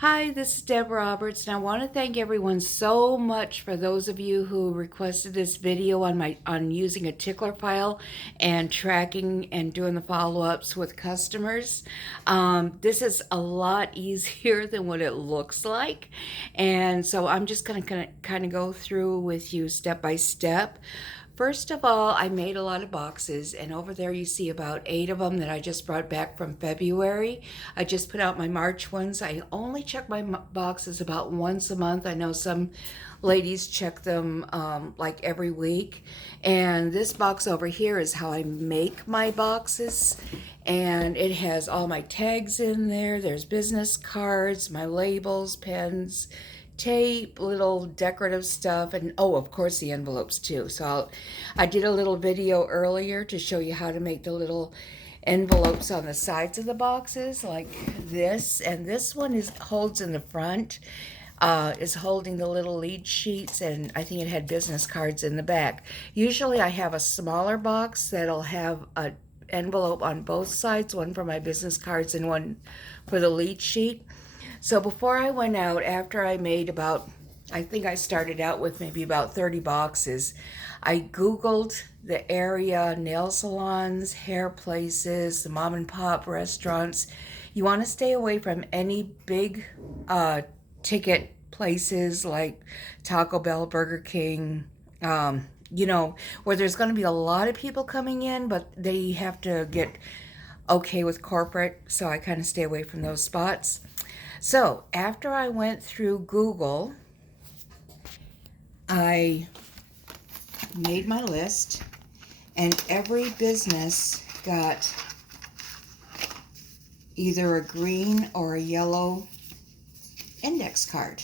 Hi, this is Deb Roberts, and I want to thank everyone so much for those of you who requested this video on using a tickler file and tracking and doing the follow-ups with customers. This is a lot easier than what it looks like, and so I'm just going to kind of go through with you step by step. First of all, I made a lot of boxes, and over there you see about 8 of them that I just brought back from February. I just put out my March ones. I only check my boxes about once a month. I know some ladies check them like every week. And this box over here is how I make my boxes. And it has all my tags in there. There's business cards, my labels, pens, tape, little decorative stuff, and oh, of course, the envelopes too. I did a little video earlier to show you how to make the little envelopes on the sides of the boxes like this, and this one holds in the front, is holding the little lead sheets, and I think it had business cards in the back. Usually I have a smaller box that'll have a envelope on both sides, one for my business cards and one for the lead sheet. So before I went out, after I made I think I started out with maybe about 30 boxes, I Googled the area, nail salons, hair places, the mom and pop restaurants. You want to stay away from any big ticket places like Taco Bell, Burger King, where there's going to be a lot of people coming in, but they have to get okay with corporate, so I kind of stay away from those spots. So after I went through Google, I made my list, and every business got either a green or a yellow index card.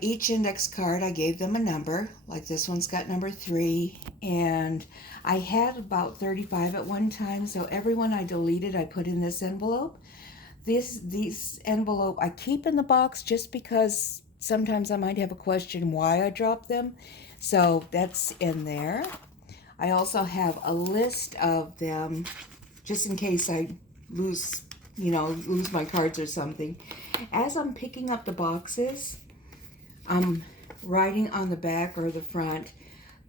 Each index card, I gave them a number, like this one's got number 3, and I had about 35 at one time, so every one I deleted, I put in this envelope. These envelope I keep in the box just because sometimes I might have a question why I dropped them, so that's in there. I also have a list of them just in case I lose my cards or something. As I'm picking up the boxes, I'm writing on the back or the front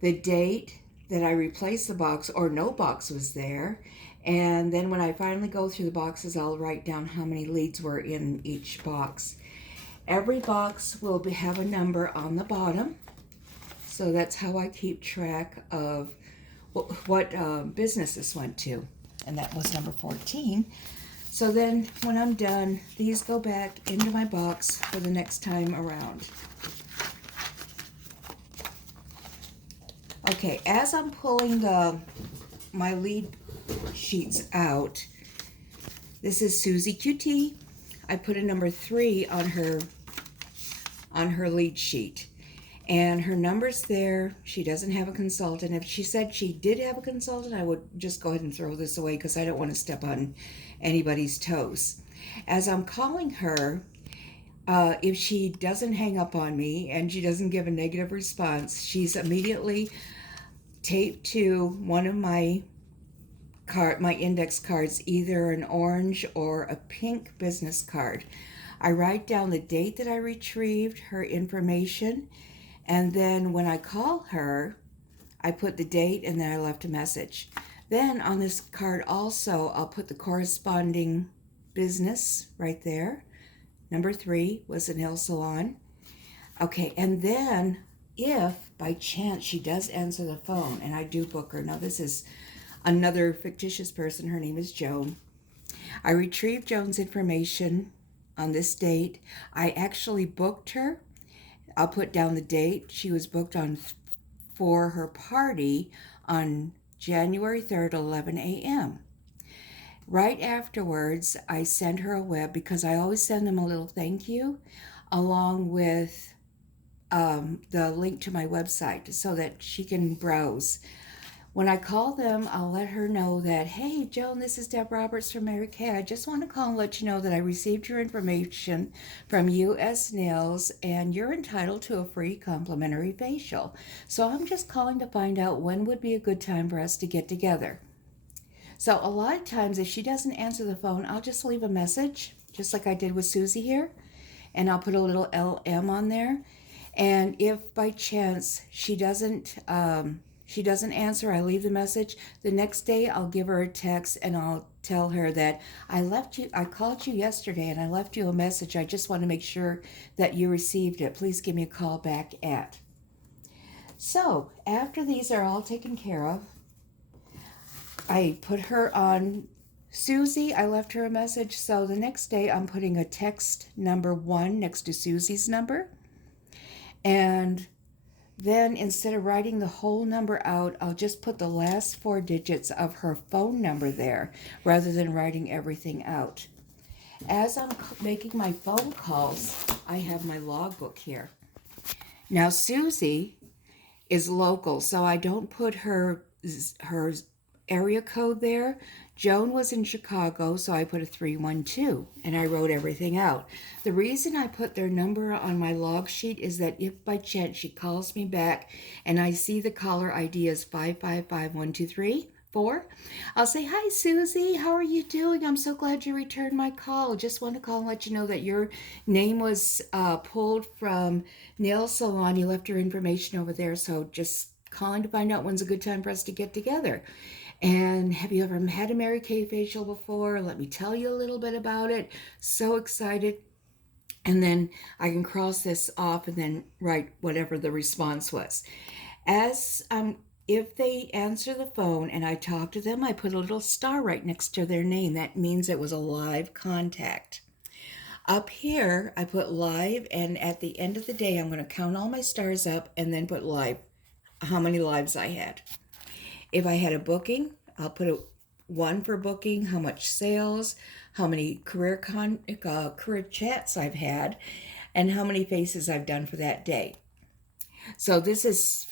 the date that I replaced the box or no box was there. And then when I finally go through the boxes, I'll write down how many leads were in each box. Every box will have a number on the bottom. So that's how I keep track of what business this went to. And that was number 14. So then when I'm done, these go back into my box for the next time around. Okay, as I'm pulling my lead sheets out, this is Susie QT. I put a number 3 on her lead sheet, and her number's there. She doesn't have a consultant. If she said she did have a consultant, I would just go ahead and throw this away because I don't want to step on anybody's toes. As I'm calling her, if she doesn't hang up on me and she doesn't give a negative response, she's immediately taped to one of my index cards, either an orange or a pink business card. I write down the date that I retrieved her information, and then when I call her, I put the date and then I left a message. Then on this card also, I'll put the corresponding business right there. Number 3 was a nail salon. Okay, and then if by chance she does answer the phone and I do book her, now this is another fictitious person, her name is Joan. I retrieved Joan's information on this date. I actually booked her. I'll put down the date. She was booked for her party on January 3rd, 11 a.m. Right afterwards, I send her a web, because I always send them a little thank you along with the link to my website so that she can browse. When I call them, I'll let her know that, hey, Joan, this is Deb Roberts from Mary Kay. I just want to call and let you know that I received your information from US Nails, and you're entitled to a free complimentary facial. So I'm just calling to find out when would be a good time for us to get together. So a lot of times, if she doesn't answer the phone, I'll just leave a message, just like I did with Susie here. and I'll put a little LM on there. And if by chance she doesn't answer, I leave the message. The next day I'll give her a text and I'll tell her that I called you yesterday and I left you a message. I just want to make sure that you received it. Please give me a call back at. So after these are all taken care of, I put her on Susie. I left her a message. So the next day I'm putting a text number 1 next to Susie's number. And then instead of writing the whole number out, I'll just put the last 4 digits of her phone number there rather than writing everything out. As I'm making my phone calls, I have my logbook here. Now Susie is local, so I don't put her area code there. Joan was in Chicago, so I put a 312, and I wrote everything out. The reason I put their number on my log sheet is that if by chance she calls me back and I see the caller ID is 5551234, I'll say, "Hi Susie, how are you doing? I'm so glad you returned my call. Just want to call and let you know that your name was pulled from nail salon. You left your information over there, so just calling to find out when's a good time for us to get together. And have you ever had a Mary Kay facial before? Let me tell you a little bit about it. So excited." And then I can cross this off and then write whatever the response was. If they answer the phone and I talk to them, I put a little star right next to their name. That means it was a live contact. Up here, I put live, and at the end of the day, I'm going to count all my stars up and then put live, how many lives I had. If I had a booking, I'll put a 1 for booking, how much sales, how many career chats I've had, and how many faces I've done for that day. So this is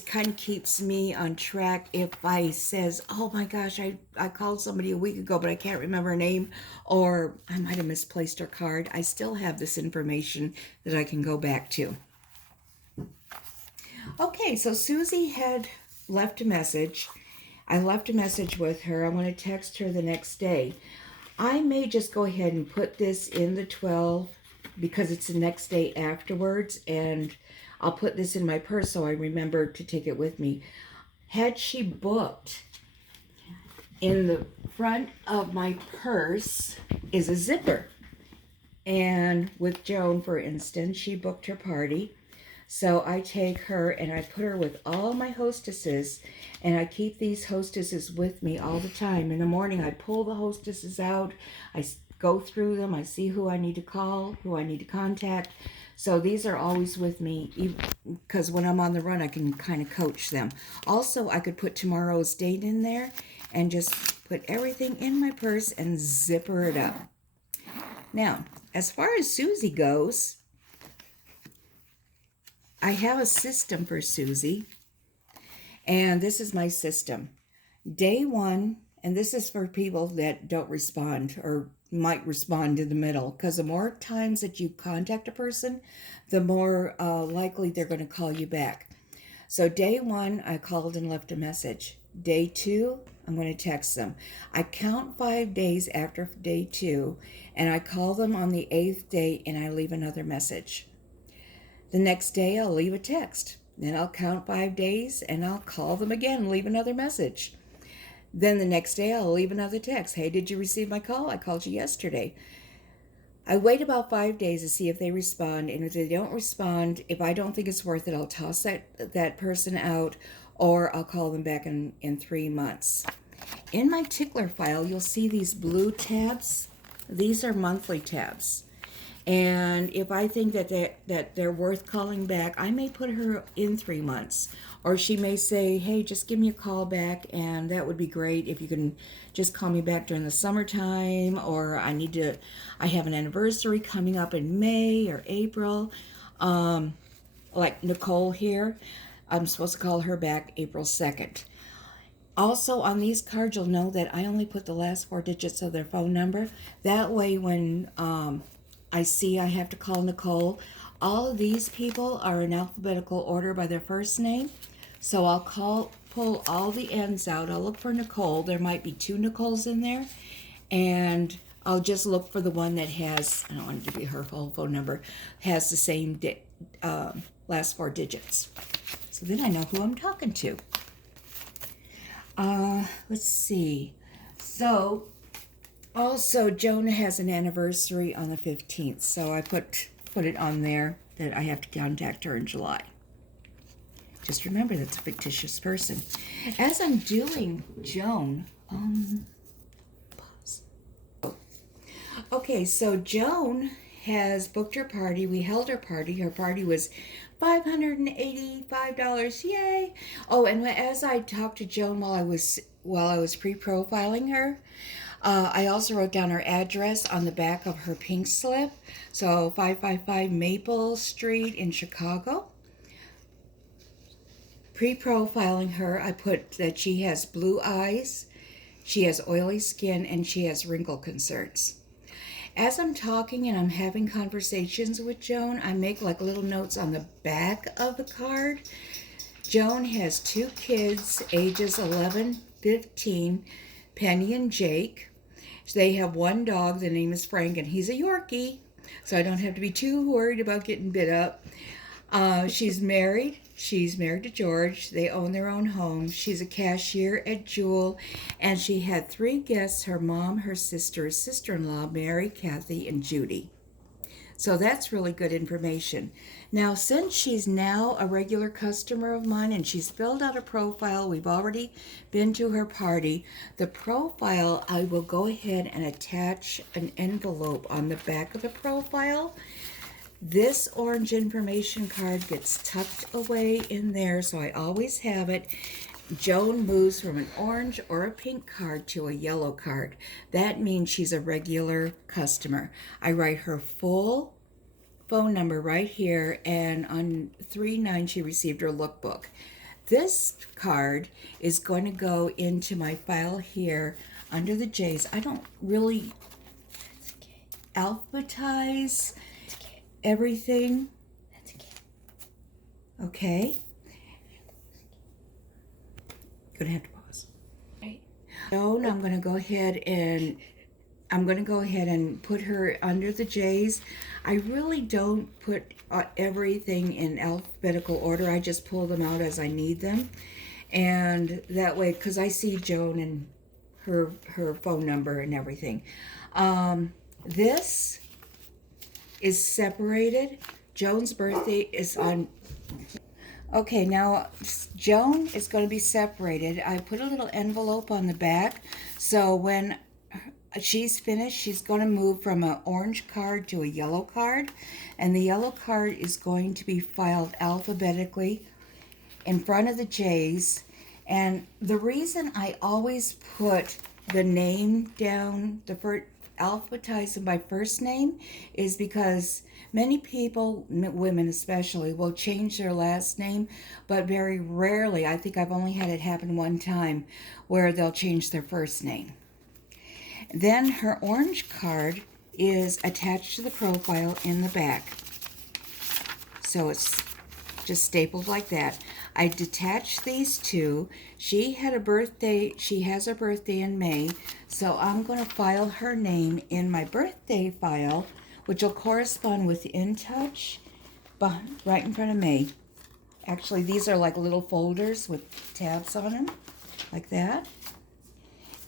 kind of keeps me on track. If I says, "Oh my gosh, I called somebody a week ago, but I can't remember her name," or I might have misplaced her card, I still have this information that I can go back to. Okay, so Susie had left a message. I left a message with her. I want to text her the next day. I may just go ahead and put this in the 12 because it's the next day afterwards, and I'll put this in my purse so I remember to take it with me. Had she booked, in the front of my purse is a zipper. And with Joan, for instance, she booked her party. So I take her and I put her with all my hostesses, and I keep these hostesses with me all the time. In the morning, I pull the hostesses out. I go through them. I see who I need to call, who I need to contact. So these are always with me because when I'm on the run, I can kind of coach them. Also, I could put tomorrow's date in there and just put everything in my purse and zipper it up. Now, as far as Susie goes, I have a system for Susie, and this is my system. Day 1, and this is for people that don't respond or might respond in the middle, because the more times that you contact a person, the more likely they're going to call you back. So day 1, I called and left a message. Day 2, I'm going to text them. I count 5 days after day 2, and I call them on the 8th day, and I leave another message. The next day, I'll leave a text. Then I'll count 5 days, and I'll call them again, leave another message. Then the next day, I'll leave another text. "Hey, did you receive my call? I called you yesterday." I wait about 5 days to see if they respond, and if they don't respond, if I don't think it's worth it, I'll toss that person out, or I'll call them back in 3 months. In my tickler file, you'll see these blue tabs. These are monthly tabs. And if I think that they're worth calling back, I may put her in 3 months. Or she may say, "Hey, just give me a call back, and that would be great if you can just call me back during the summertime," or I have an anniversary coming up in May or April. Like Nicole here, I'm supposed to call her back April 2nd. Also, on these cards, you'll know that I only put the last 4 digits of their phone number. That way, when I see I have to call Nicole, all of these people are in alphabetical order by their first name. So I'll pull all the ends out. I'll look for Nicole. There might be 2 Nicoles in there. And I'll just look for the one that has, I don't want it to be her whole phone number, has the same last 4 digits. So then I know who I'm talking to. Let's see. So, also, Joan has an anniversary on the 15th, so I put it on there that I have to contact her in July. Just remember, that's a fictitious person. As I'm doing Joan, pause. Okay, so Joan has booked her party. We held her party. Her party was $585. Yay! Oh, and as I talked to Joan while I was pre-profiling her, I also wrote down her address on the back of her pink slip. So 555 Maple Street in Chicago. Pre-profiling her, I put that she has blue eyes, she has oily skin, and she has wrinkle concerns. As I'm talking and I'm having conversations with Joan, I make like little notes on the back of the card. Joan has 2 kids, ages 11, 15, Penny and Jake. They have 1 dog, the name is Frank, and he's a Yorkie, so I don't have to be too worried about getting bit up. She's married. She's married to George. They own their own home. She's a cashier at Jewel, and she had 3 guests, her mom, her sister, sister-in-law, Mary, Kathy, and Judy. So that's really good information. Now, since she's now a regular customer of mine and she's filled out a profile, we've already been to her party, the profile, I will go ahead and attach an envelope on the back of the profile. This orange information card gets tucked away in there, so I always have it. Joan moves from an orange or a pink card to a yellow card. That means she's a regular customer. I write her full phone number right here, and on 3/9 she received her lookbook. This card is going to go into my file here under the J's. I don't really alphabetize everything. Okay. Gonna have to pause. So I'm gonna go ahead and put her under the J's. I really don't put everything in alphabetical order. I just pull them out as I need them, and that way, because I see Joan and her phone number and everything. This is separated. Joan's birthday is on. Okay, now Joan is going to be separated. I put a little envelope on the back, so when she's finished, she's going to move from an orange card to a yellow card, and the yellow card is going to be filed alphabetically in front of the J's. And the reason I always put the name down, alphabetize them by first name, is because many people, women especially, will change their last name, but very rarely, I think I've only had it happen one time, where they'll change their first name. Then her orange card is attached to the profile in the back. So it's just stapled like that. I detached these 2. She has a birthday in May, so I'm going to file her name in my birthday file, which will correspond with In Touch, right in front of May. Actually, these are like little folders with tabs on them, like that.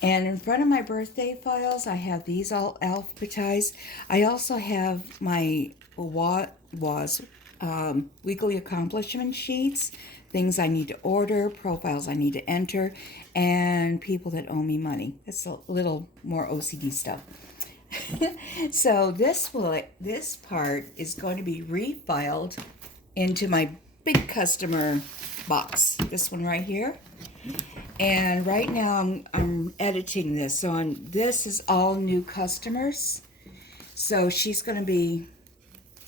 And in front of my birthday files, I have these all alphabetized. I also have my weekly accomplishment sheets, things I need to order, profiles I need to enter, and people that owe me money. That's a little more OCD stuff. So this part is going to be refiled into my big customer box. This one right here. And right now I'm editing this. So this is all new customers. So she's going to be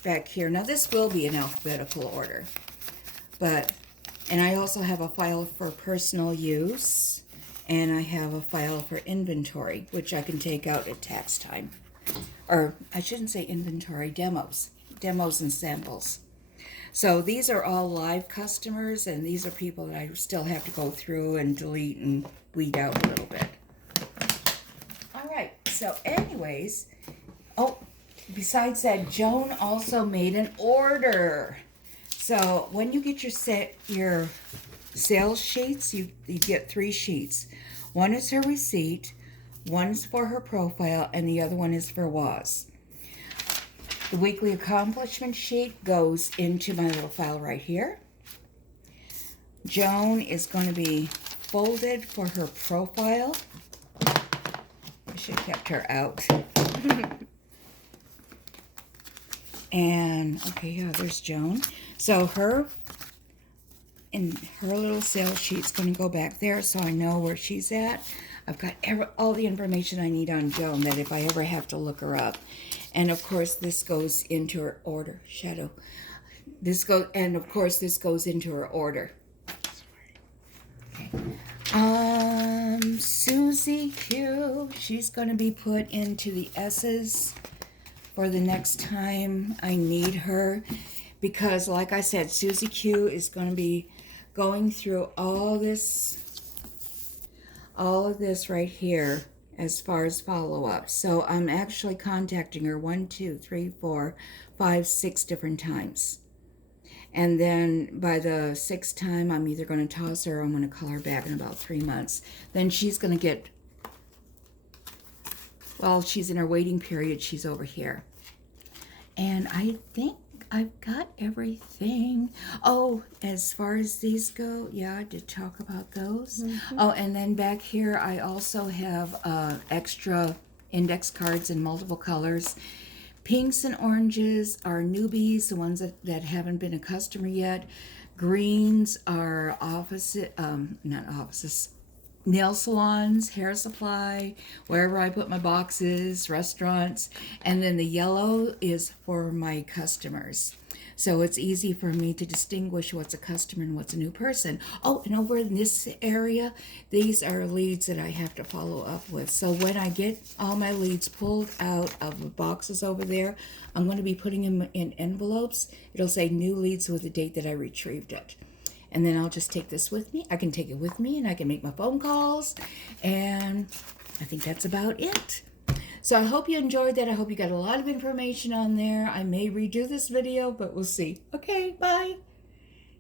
back here. Now this will be in alphabetical order. And I also have a file for personal use. And I have a file for inventory, which I can take out at tax time. Or I shouldn't say inventory, demos and samples. So these are all live customers, and these are people that I still have to go through and delete and weed out a little bit. All right, So anyways, oh, besides that, Joan also made an order. So when you get your sales sheets, you get 3 sheets. One is her receipt, one's for her profile, and the other one is for WAS. The weekly accomplishment sheet goes into my little file right here. Joan is going to be folded for her profile. I should have kept her out. And, okay, yeah, there's Joan. So her little sales sheet's going to go back there so I know where she's at. I've got all the information I need on Joan that if I ever have to look her up. And, of course, this goes into her order. Shadow. And, of course, this goes into her order. Okay. Susie Q, she's going to be put into the S's for the next time I need her, because like I said, Susie Q is going to be going through all of this right here as far as follow-up. So I'm actually contacting her 1, 2, 3, 4, 5, 6 different times. And then by the 6th time, I'm either going to toss her or I'm going to call her back in about 3 months. Then she's going to get, well, she's in her waiting period. She's over here. And I think I've got everything. Oh, as far as these go, yeah, I did talk about those. Oh, and then back here, I also have extra index cards in multiple colors. Pinks and oranges are newbies, the ones that haven't been a customer yet. Greens are nail salons, hair supply, wherever I put my boxes, restaurants. And then the yellow is for my customers. So it's easy for me to distinguish what's a customer and what's a new person. Oh, and over in this area, these are leads that I have to follow up with. So when I get all my leads pulled out of the boxes over there, I'm going to be putting them in envelopes. It'll say new leads with the date that I retrieved it. And then I'll just take this with me. I can take it with me and I can make my phone calls. And I think that's about it. So I hope you enjoyed that. I hope you got a lot of information on there. I may redo this video, but we'll see. Okay, bye.